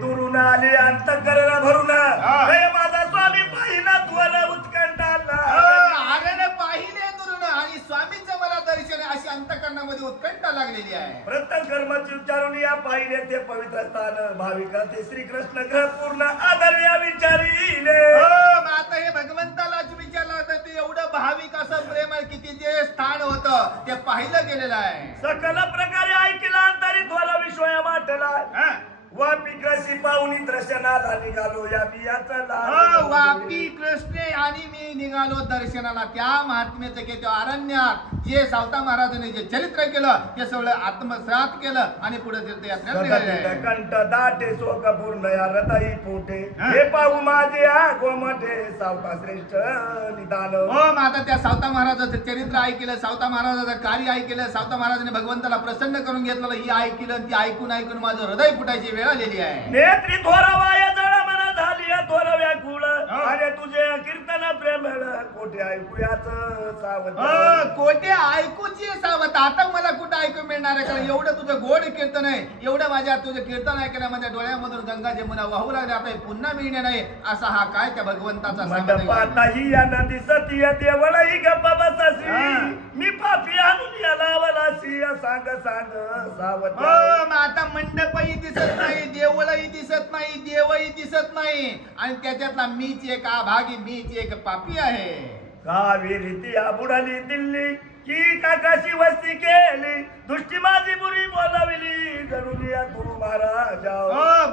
दुरून आले अंतःकरण भरून हे माझा स्वामी पाहिला त्वर उत्कंठ आगने पाहिले दुरून आणि स्वामीचं मला दर्शन अशी अंतःकरणामध्ये उत्कंठा लागलेली आहे. प्रत्येक कर्माची उच्चारून या पाहिले ते पवित्र स्थान भाविक ते श्रीकृष्ण ग्रह पूर्ण आदर या विचारीले. आता हे भगवंतालाच विचारलं होतं ते एवढं भाविक असं प्रेम किती जे स्थान होतं ते पाहिलं गेलेलं आहे. सकल प्रकारे ऐकला अंतरी त्वर विश्वया वाटला वापी कृषी पाहुणी दर्शनाला निघालो या बियाचा वापी कृष्णे आणि मी निघालो दर्शनाला. त्या महात्म्याचं की त्या अरण्यात जे सावता महाराजांनी जे चरित्र केलं ते सगळं आत्मसात केलं आणि पुढे तीर्थयात्रेला निघाले. कंठ दाटे शोक पूर्ण या हृदयी पोटे हे पाहू माझे गोमठे सावता श्रेष्ठ निदान. आता त्या सावता महाराजाचं चरित्र ऐकलं, सावता महाराजाचं कार्य ऐकलं, सावता महाराजांनी भगवंताला प्रसन्न करून घेतलं. ही ऐकलं ती ऐकून ऐकून माझं हृदय फुटायची वेळ आलेली आहे. नेत्री थोरावाया जळ मना झाली थोर व्याकुळ अरे तुझे कीर्तन प्रेमळ कोठे ऐकूयाच सावत. कोठे ऐकूची सावत. आता मला कुठं ऐकू मिळणार आहे? कारण एवढं तुझं गोड कीर्तन आहे, एवढं माझ्या तुझं कीर्तन ऐकण्या माझ्या डोळ्यामधून गंगा जमुना वाहू लागले. आता पुन्हा मिळणे नाही असा हा काय त्या भगवंताचा मंडपाताही या नदी सती देवळ ही गप्प बसासी मी पापी आणून या लावलासी सांग सांग सावत. आता मंडपही दिसत नाही, देवळही दिसत नाही, देवही दिसत नाही आणि त्याच्यातला मीच एक आभागी, मीच एक पापी आहे. कावेरी ती बुडाली दिल्ली की काकाशी वस्ती केली दृष्टी माझी बुरी बोलाविली जणून या तू महाराजा.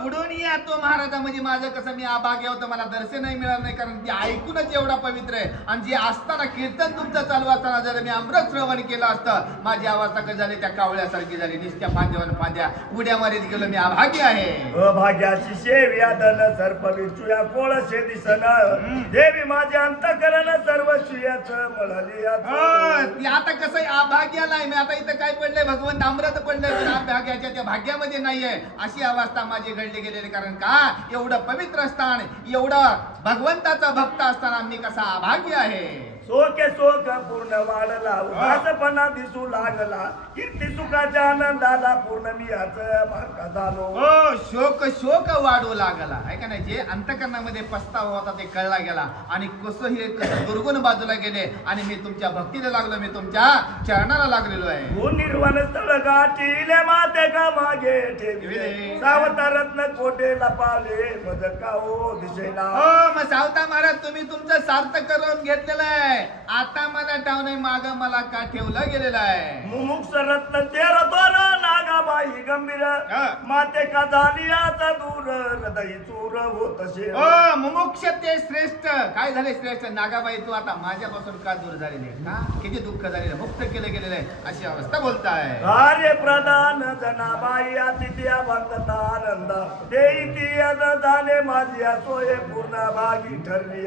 बुडून या तो महाराजा म्हणजे माझं कसं मी आभाग्य होतं, मला दर्शनही मिळालं नाही कारण ते ऐकूनच एवढा पवित्र आहे. आणि जे असताना कीर्तन तुमचं चालू असताना जर मी अमृत श्रवण केलं असतं माझी अवस्था कशी झाली त्या कावळ्यासारखी झाली. निस्त्या फांद्यावर फांद्या उड्या मारीत गेलो, मी अभाग्य आहे. अभाग्याची शेव्या धन सर्प विचूया कोळशे दिसन देवी माझे अंतकरण सर्व शियाच मळली. आता कसं अभाग्याला आहे मी. आता इथं काय पडलंय भगवंत अमृत पडलंय पण अभाग्याच्या त्या भाग्यामध्ये नाहीये अशी अवस्था माझी घडली गेलेली. कारण का एवढं पवित्र स्थान, एवढं भगवंताचा भक्त असताना मी कसा अभाग्य आहे. सोके सोक पूर्ण वाढला उदासपणा दिसू लागला कीर्ती सुखाच्या आनंदाला पूर्ण मी याच मार्ग झालो. शोक शोक वाढू लागला आहे का नाही. जे अंतकरणामध्ये पस्तावा होता ते कळला गेला आणि कसं हे कसं दुर्गुण बाजूला गेले आणि मी तुमच्या भक्तीला लागलो, मी तुमच्या चरणाला लागलेलो आहे. निर्वाण स्थळ गाठीले माते का मागे ठेवले सावता रत्न कोटेला पावले मज काओ दिशेला. मग सावता महाराज तुम्ही तुमचं सार्थक करून घेतलेलं आहे. आता मला टाव नाही माग मला का ठेवलं गेलेलं आहे. मुमुक्ष रत्न तेरा तोर नागाबाई गंभीर माते का झाली आता दूर हृदय चूर होत असे. मुमुक्ष ते श्रेष्ठ काय झाले श्रेष्ठ नागाबाई तू आता माझ्यापासून का दूर झालेली आहे का? किती दुःख झालेलं मुक्त केलं गेलेलं आहे अशी अवस्था बोलताय. कार्य प्रधान जनाबाई अतिथ्या भक्ता आनंद देई जाणे माझी सोय पूर्ण भागी ठरली.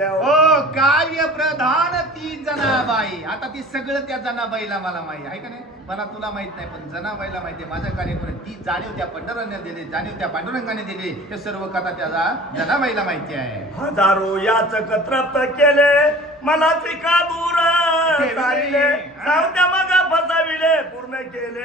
कार्य प्रधान ती जनाबाई. आता ती सगळं त्या जनाबाईला मला माहिती आहे का नाही. मला तुला माहित नाही पण जनाबाईला माहिती आहे माझं कार्य करून ती जाणीव त्या पंढराने दिली, जाणीव त्या पांडुरंगाने दिली. हे सर्व कथा त्याला जनाबाईला माहिती आहे. हजारो याचक तृप्त केले मला का दूर सारिले सावत्या मग फसविले पूर्ण केले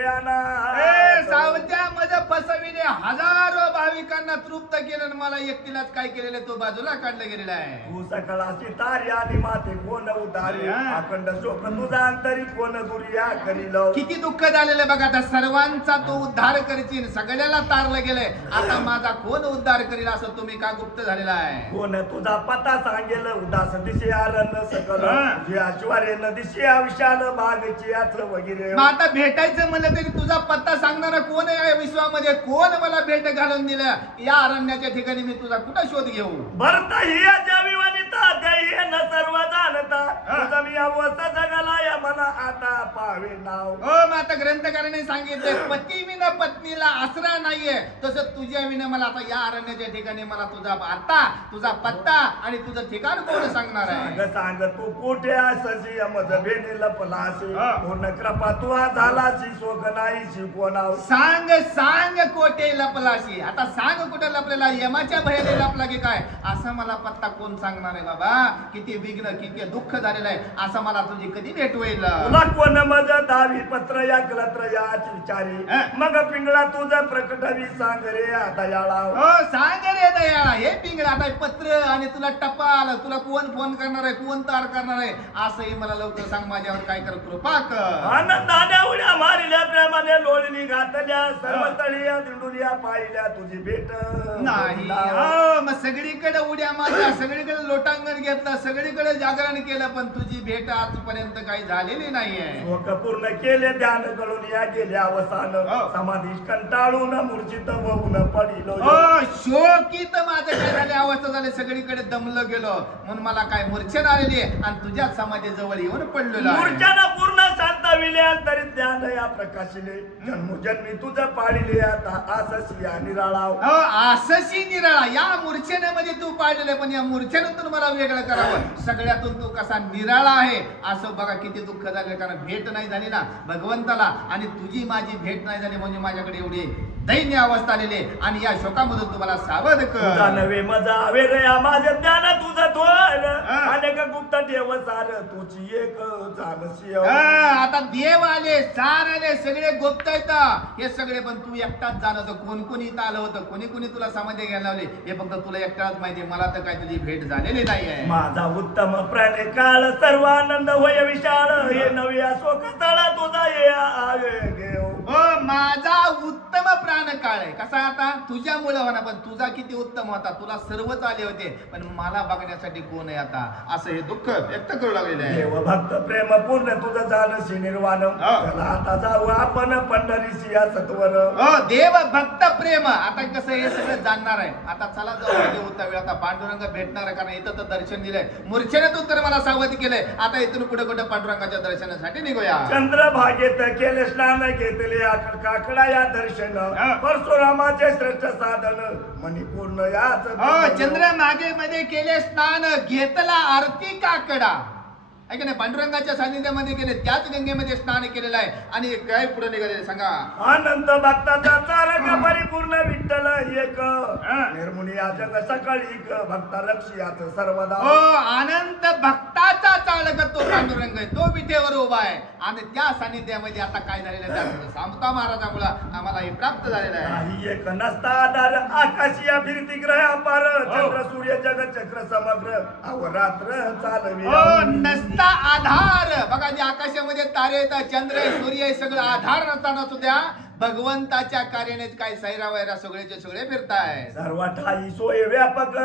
सावत्या मध्ये फसविले हजारो भाविकांना तृप्त केलं मला एकटीलाच काय केलेले तो बाजूला काढलं गेलेला आहे. तू सकळाची तारी आणि माते कोण उतारी अखंड शोक तुझा अंतरी कोण दुरिया करील. किती दुःख झालेलं बघा. आता सर्वांचा तो उद्धार करशील, सगळ्याला तारलं गेलंय. आता माझा कोण उद्धार करील असं तुम्ही का गुप्त झालेला आहे. कोण तुझा पता सांगेल उदास दिशे आरण सकल ऐश्वर्य नदीशी विशाल बागची यात्र वगैरे. मग आता भेटायचं म्हणलं तरी तुझा पत्ता सांगणारा कोण आहे या विश्वामध्ये? कोण मला भेट घालून दिलं या अरण्याच्या ठिकाणी मी तुझा कुठं शोध घेऊ. भरता ही अजावी वनिता देई न सर्व जाणता तुझा मी अवस्था जगाला या मला आता पावे नाव. मग आता ग्रंथकाराने सांगितलं पती विना पत्नीला आसरा नाहीये तसं तुझ्या विना मला आता या अरण्याच्या ठिकाणी मला तुझा आता तुझा पत्ता आणि तुझं ठिकाण कोण सांगणार आहे. सांग तू कुठे असशी मज भेनेल पलासी पूर्ण कृपा तू झालाशी शोक नाहीशी कोणाव. सांग सांग कोठे लपलाशी. आता सांग कुठे लपलेला यमाच्या भयाने लपला की काय असं मला पत्ता कोण सांगणार आहे बाबा, किती विघ्न किती दुःख झालेलं आहे. असं मला तुझी कधी भेट होईल? तुला कोण मज दावी पत्र या कलत्र याच विचारी मग पिंगळा तुझं प्रकटवी सांग रे दयाळा. हो सांग रे दयाळा, हे पिंगळा आता पत्र आणि तुला टपाल, तुला कोण फोन करणार आहे, कोण तार करणार आहे, असंही मला लवकर सांग. माझ्यावर काय कर, कृपा कर. आनंदाने उड्या मारिल्या प्रेमाने लोळणी घातल्या सर्व तळीया दिंडुलिया पाहिल्या तुझी भेट नाही. हो, मग सगळीकडे उड्या मारल्या, सगळीकडे लोटांगण घेतलं, सगळीकडे जागरण केलं, पण तुझी भेट आजपर्यंत काही झालेली नाहीये. शोक पूर्ण केले ध्यान कळून या गेल्या अवसान हो. समाधीश कंटाळून मूर्छित होऊन पडिलो. हो शोकीत माझं काय झाले, अवस्था झाली, सगळीकडे दमलं गेलो, म्हणून मला काय मूर्छना आलेली आहे आणि तुझ्या समाधी जवळ येऊन पडलेलो आहे. मूर्छना पूर्ण शांतविले तरी ज्ञान या प्रकाशिले जन्मोजन्मी तुझं पाडिले आता आससी आणि निराळाव. हो आसशी निराळा, या मूर्छेनेमध्ये तू पाडलेलं आहे, पण या मूर्छेनेतून मला वेगळं करावं. सगळ्यातून तू कसा निराळा आहे असं बघा. किती दुःख झाले, कारण भेट नाही झाली ना भगवंताला, आणि तुझी माझी भेट नाही झाली म्हणजे माझ्याकडे एवढी दैन्य अवस्था आलेली आहे. आणि या शोकामधून तुम्हाला सावध तुझा कर. नवे मजा वेगळ्या माझ्या ज्ञान तुझं थोर अनेक गुप्त देव सार तुझी एक जानसी. आता देव आले, सार आले, सगळे गुप्त येतात हे सगळे, पण तू एकटाच जाणवतो. कोण कोणी इथं आलं होतं, कोणी कोणी तुला समाधी घ्यायला लावली, हे फक्त तुला एकटाच माहिती. मला तर काय तुझी भेट झालेली नाही आहे. माझा उत्तम प्राणे काळ सर्व आनंद होय विशाळ हे नव्या शोकतळा तुझा ये आवे घेऊ. हो माझा उत्तम प्राण काळ आहे. कसा आता तुझ्यामुळे होणार, पण तुझा किती उत्तम होता. तुला सर्वच आले होते, पण मला बघण्यासाठी कोण आहे आता, असं हे दुःख व्यक्त करू लागलेले आहे. देव भक्त प्रेम पूर्ण तुझं झालं निर्वाण. चला आता जाऊ आपण पंढरीशी या सत्वर. हो देव भक्त प्रेम, आता कसं हे सगळं जाणणार आहे. आता चला जाऊ होता वेळ, आता पांडुरंग भेटणार आहे, कारण इथं तर दर्शन दिलंय, मूर्छेनेतून तर मला सावध केलंय. आता इथून पुढे कुठे पांडुरंगाच्या दर्शनासाठी निघूया. चंद्रभागेत केले स्नान घेतले काकडा या दर्शन परशुरामाचे श्रेष्ठ साधन मणिपूर्ण याच. हो चंद्र मागे मध्ये केले स्नान, घेतला आरती काकडा. ऐका नाही, पांडुरंगाच्या सानिध्यामध्ये गेले, त्याच गंगेमध्ये स्नान केलेलं आहे. आणि काय पुढे निघाले सांगा. आनंद भक्ताचा चालक परिपूर्ण विठ्ठल एक निर्मुनिया जग सकाळी भक्त रक्षियाच सर्वदा. हो आनंद भक्ताचा चालक तो पांडुरंग आहे, तो विठेवर उभा आहे. आणि त्या सानिध्यामध्ये आता काय झालेलं आहे, समता महाराजामुळे आम्हाला हे प्राप्त झालेलं आहे. काही एक नसता आधार आकाशिया फिरती ग्रह अपार चंद्र सूर्य जग चक्र समग्र अवरात्र चालवी. हो नसता आधार बघा, जे आकाशामध्ये तारे येतात, चंद्र आहे, सूर्य आहे, सगळं आधार नसताना सुद्धा भगवंताच्या कार्याने काय सैरा वैरा सगळेचे सगळे फिरताय. सर्व ठाई सोय व्यापक